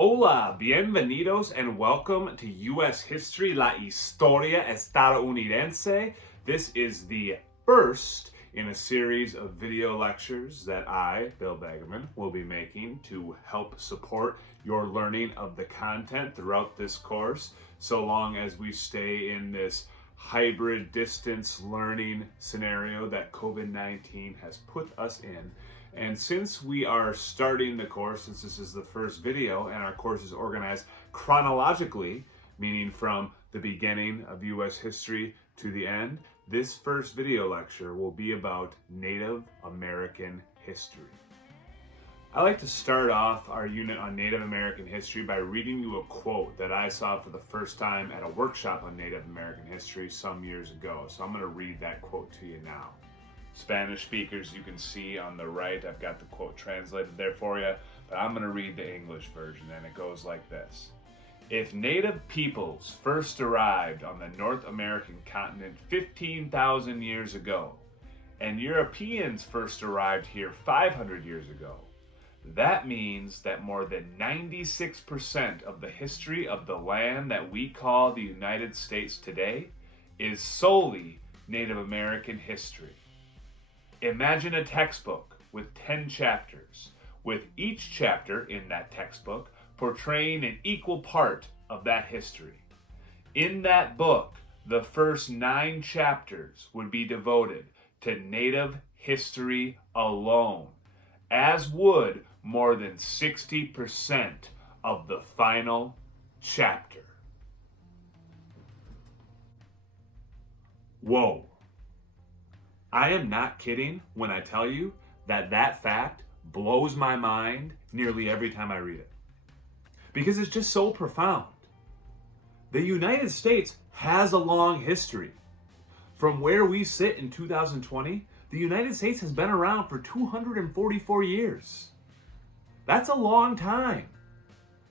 Hola, bienvenidos, and welcome to U.S. History, La Historia Estadounidense. This is the first in a series of video lectures that I, Bill Begeman, will be making to help support your learning of the content throughout this course, so long as we stay in this hybrid distance learning scenario that COVID-19 has put us in. And since we are starting the course, since this is the first video and our course is organized chronologically, meaning from the beginning of U.S. history to the end, this first video lecture will be about Native American history. I like to start off our unit on Native American history by reading you a quote that I saw for the first time at a workshop on Native American history some years ago. So I'm going to read that quote to you now. Spanish speakers, you can see on the right, I've got the quote translated there for you, but I'm going to read the English version, and it goes like this. If native peoples first arrived on the North American continent 15,000 years ago, and Europeans first arrived here 500 years ago, that means that more than 96% of the history of the land that we call the United States today is solely Native American history. Imagine a textbook with 10 chapters, with each chapter in that textbook portraying an equal part of that history. In that book, the first 9 chapters would be devoted to Native history alone, as would more than 60% of the final chapter. Whoa. I am not kidding when I tell you that that fact blows my mind nearly every time I read it. Because it's just so profound. The United States has a long history. From where we sit in 2020, the United States has been around for 244 years. That's a long time.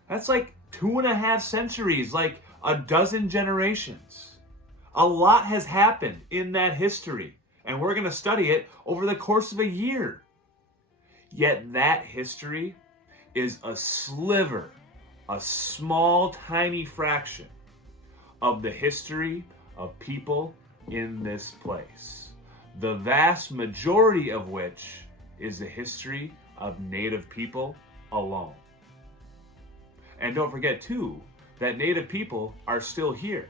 That's like 2.5 centuries, like a dozen generations. A lot has happened in that history. And we're going to study it over the course of a year. Yet that history is a sliver, a small, tiny fraction of the history of people in this place. The vast majority of which is the history of Native people alone. And don't forget, too, that Native people are still here.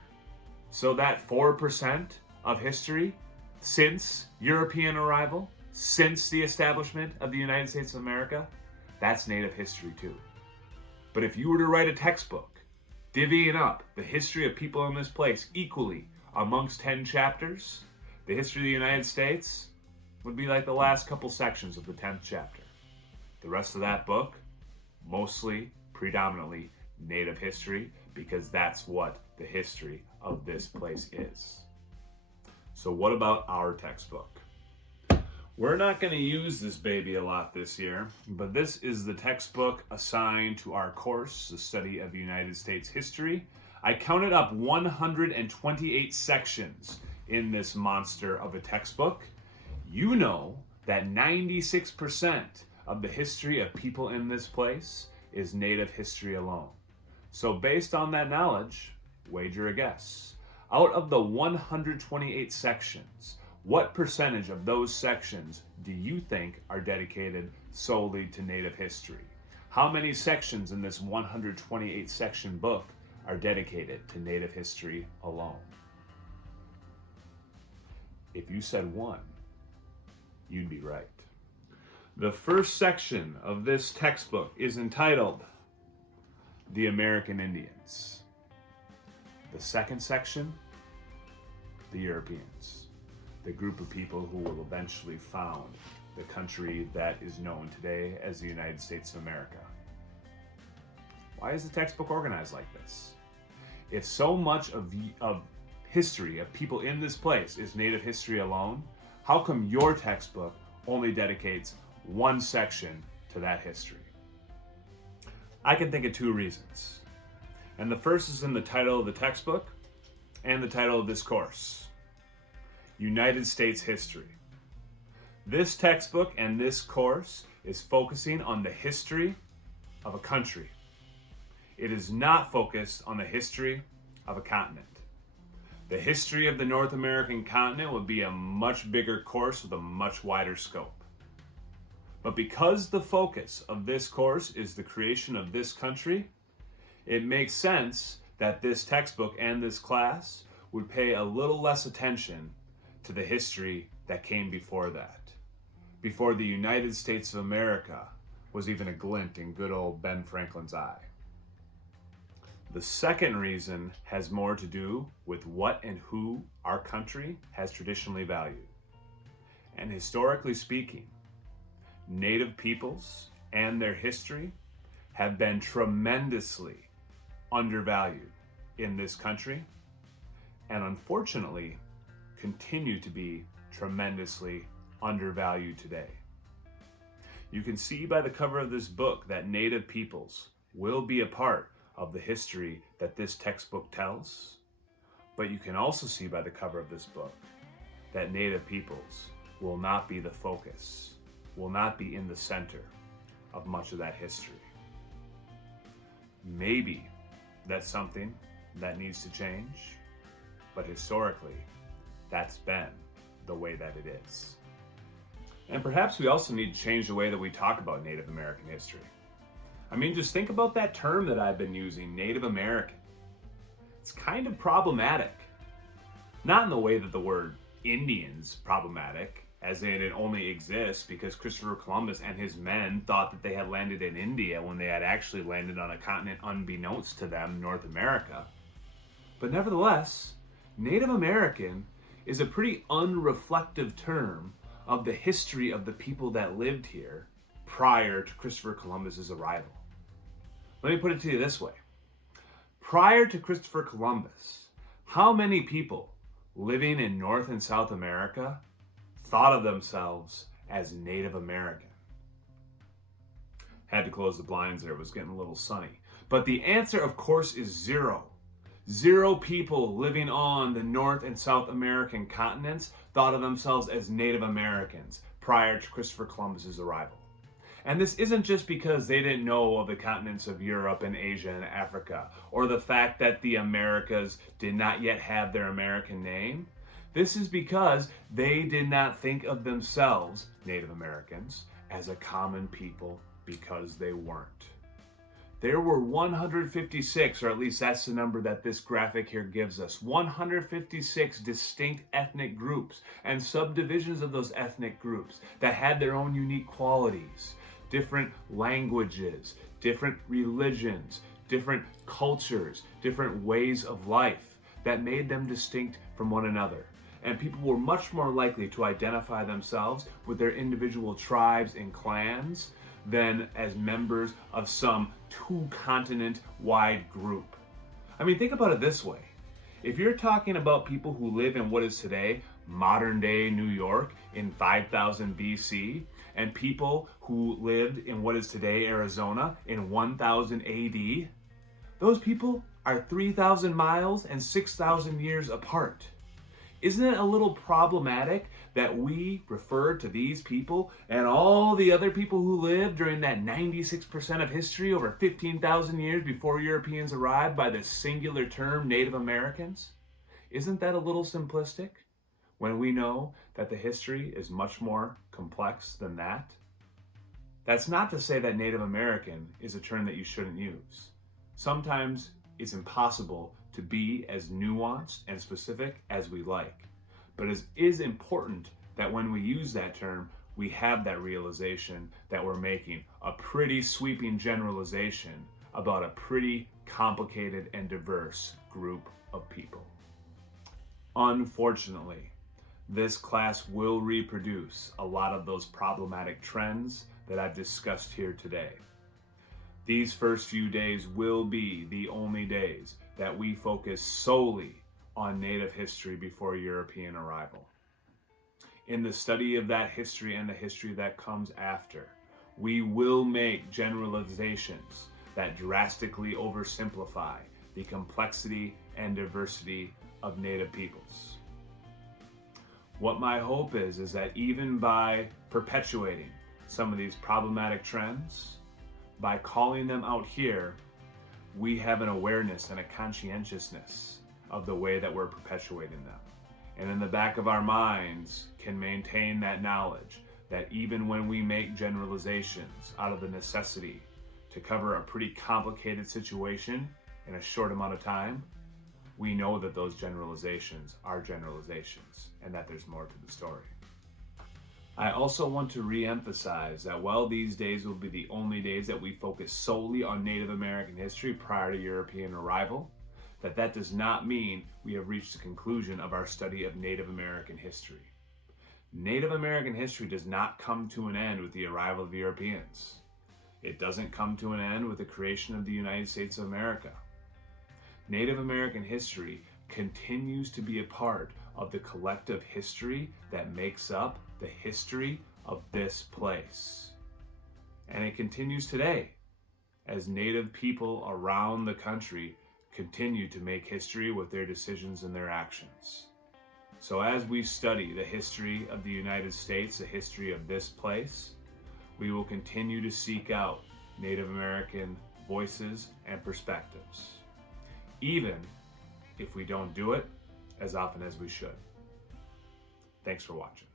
So that 4% of history since European arrival, since the establishment of the United States of America, that's Native history too. But if you were to write a textbook, divvying up the history of people in this place equally amongst 10 chapters, the history of the United States would be like the last couple sections of the 10th chapter. The rest of that book, mostly, predominantly, Native history, because that's what the history of this place is. So what about our textbook? We're not going to use this baby a lot this year, but this is the textbook assigned to our course, the study of United States history. I counted up 128 sections in this monster of a textbook. You know that 96% of the history of people in this place is Native history alone. So based on that knowledge, wager a guess. Out of the 128 sections, what percentage of those sections do you think are dedicated solely to Native history? How many sections in this 128 section book are dedicated to Native history alone? If you said 1, you'd be right. The first section of this textbook is entitled The American Indians. The second section, the Europeans, the group of people who will eventually found the country that is known today as the United States of America. Why is the textbook organized like this? If so much of history of people in this place is Native history alone, how come your textbook only dedicates one section to that history? I can think of 2 reasons. And the first is in the title of the textbook and the title of this course. United States History. This textbook and this course is focusing on the history of a country. It is not focused on the history of a continent. The history of the North American continent would be a much bigger course with a much wider scope. But because the focus of this course is the creation of this country, it makes sense that this textbook and this class would pay a little less attention to the history that came before that, before the United States of America was even a glint in good old Ben Franklin's eye. The second reason has more to do with what and who our country has traditionally valued. And historically speaking, Native peoples and their history have been tremendously undervalued in this country, and unfortunately continue to be tremendously undervalued today. You can see by the cover of this book that Native peoples will be a part of the history that this textbook tells, but you can also see by the cover of this book that Native peoples will not be the focus, will not be in the center of much of that history. Maybe that's something that needs to change, but historically, that's been the way that it is. And perhaps we also need to change the way that we talk about Native American history. I mean, just think about that term that I've been using, Native American. It's kind of problematic. Not in the way that the word Indian's problematic, as in it only exists because Christopher Columbus and his men thought that they had landed in India when they had actually landed on a continent unbeknownst to them, North America. But nevertheless, Native American is a pretty unreflective term of the history of the people that lived here prior to Christopher Columbus's arrival. Let me put it to you this way. Prior to Christopher Columbus, how many people living in North and South America thought of themselves as Native American? Had to close the blinds there, it was getting a little sunny. But the answer, of course, is zero. 0 people living on the North and South American continents thought of themselves as Native Americans prior to Christopher Columbus's arrival. And this isn't just because they didn't know of the continents of Europe and Asia and Africa, or the fact that the Americas did not yet have their American name. This is because they did not think of themselves, Native Americans, as a common people because they weren't. There were 156, or at least that's the number that this graphic here gives us, 156 distinct ethnic groups and subdivisions of those ethnic groups that had their own unique qualities, different languages, different religions, different cultures, different ways of life that made them distinct from one another. And people were much more likely to identify themselves with their individual tribes and clans than as members of some 2-continent-wide group. I mean, think about it this way. If you're talking about people who live in what is today modern-day New York in 5000 BC, and people who lived in what is today Arizona in 1000 AD, those people are 3,000 miles and 6,000 years apart. Isn't it a little problematic that we refer to these people and all the other people who lived during that 96% of history over 15,000 years before Europeans arrived by the singular term Native Americans? Isn't that a little simplistic when we know that the history is much more complex than that? That's not to say that Native American is a term that you shouldn't use. Sometimes it's impossible to be as nuanced and specific as we like. But it is important that when we use that term, we have that realization that we're making a pretty sweeping generalization about a pretty complicated and diverse group of people. Unfortunately, this class will reproduce a lot of those problematic trends that I've discussed here today. These first few days will be the only days that we focus solely on Native history before European arrival. In the study of that history and the history that comes after, we will make generalizations that drastically oversimplify the complexity and diversity of Native peoples. What my hope is that even by perpetuating some of these problematic trends, by calling them out here, we have an awareness and a conscientiousness of the way that we're perpetuating them. And in the back of our minds can maintain that knowledge that even when we make generalizations out of the necessity to cover a pretty complicated situation in a short amount of time, we know that those generalizations are generalizations and that there's more to the story. I also want to re-emphasize that while these days will be the only days that we focus solely on Native American history prior to European arrival, that does not mean we have reached the conclusion of our study of Native American history. Native American history does not come to an end with the arrival of Europeans. It doesn't come to an end with the creation of the United States of America. Native American history continues to be a part of the collective history that makes up the history of this place. And it continues today as Native people around the country continue to make history with their decisions and their actions. So as we study the history of the United States, the history of this place, we will continue to seek out Native American voices and perspectives, even if we don't do it as often as we should. Thanks for watching.